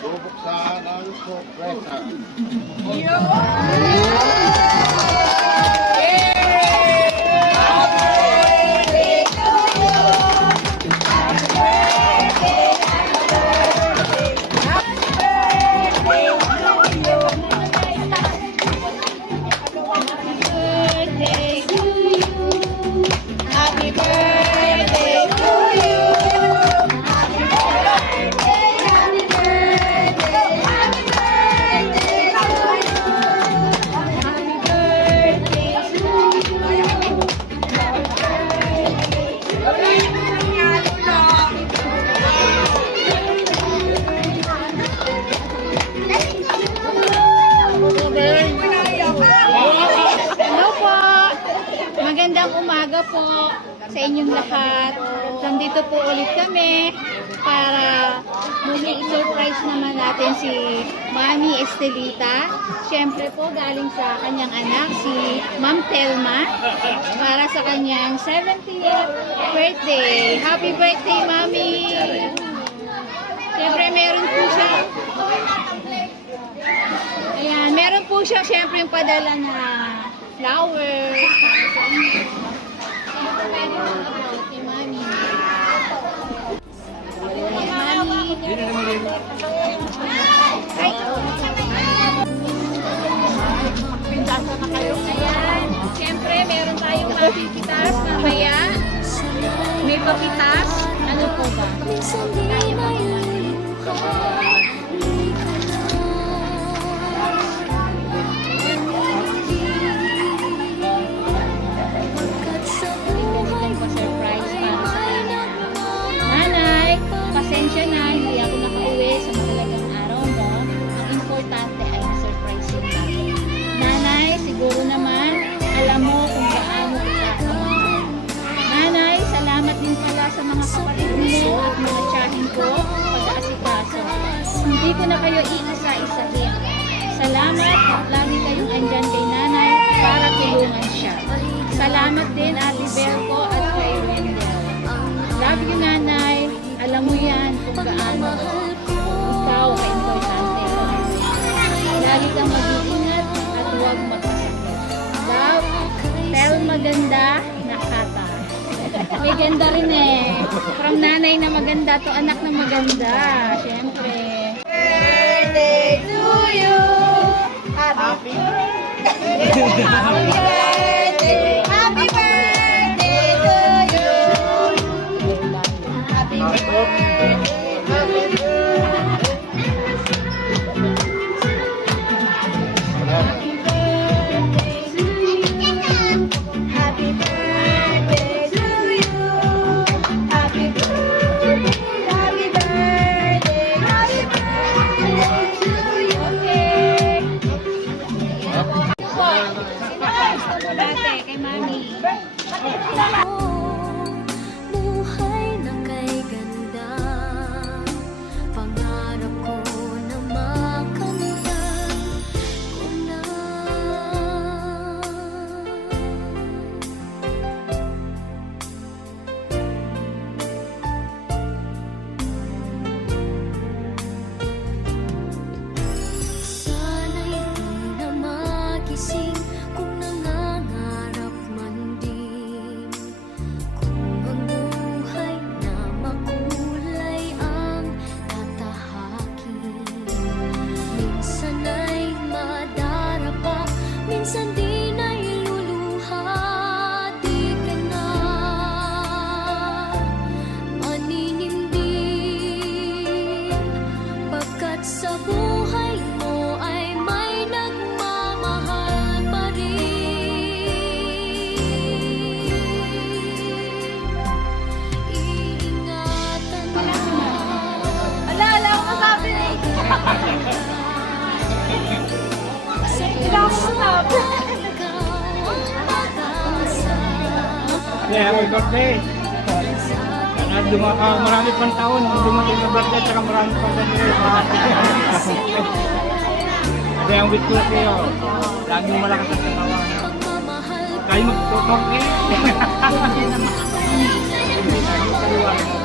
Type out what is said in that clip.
Bubuksan ang sorpresa. Magandang umaga po sa inyong lahat. Nandito po ulit kami para muli i-surprise naman natin si Mami Estelita. Siyempre po galing sa kanyang anak, si Ma'am Telma, para sa kanyang 70th birthday. Happy birthday, Mami! Siyempre meron po siya. Ayan, meron po siya siyempre yung padala na flowers. Kay Mami. Ay! Pindaso na kayo. Ayan. Siyempre, meron tayong mapipitas mamaya. May papitas. Ano po ba? Kaya ba? Pasensya na, hindi ako nakauwi sa mahalagang araw mo. Ang importante ay na-surprise yun natin. Nanay, siguro naman, alam mo kung gaano kita kamahal. Nanay, salamat din pala sa mga kapatid mo at mga tiyahin ko pag-aasikaso. Hindi ko na kayo iisa-isahin. Salamat at lagi kayong andyan kay nanay para tulungan siya. Salamat din Ate Berko at kay Wendell. Love you, nanay. Alam mo yan kung gaano ikaw ka-importante. Lagi kang mag-iingat at huwag magkasakit. Love, tell maganda na kata. May ganda rin eh. From nanay na maganda to anak na maganda. Siyempre. Birthday to you! Happy birthday! Happy birthday! Happy birthday to you! Happy birthday! Happy kay Mami. Buhay na kay ganda, pangarap ko na makamtan ko na. Sana'y di na magising kung nangangarap man din, kung ang buhay na makulay ang tatahakin. Minsan ay madarapa, minsan din ay luluha. Di ka na maninimdim, pagkat sa buhay mo ay may nagmamahal pa rin. Iingatan mo. Ala ako sabi eh. Wala ako sabi. Yeah, happy birthday! Sana marami pang taon, dumating na birthday, saka marami pang ganyan. Kasi ang wish ko sa'yo, laging malakas ang katawan. Kayo magtutong eh. Hindi tayo kaliwan mo.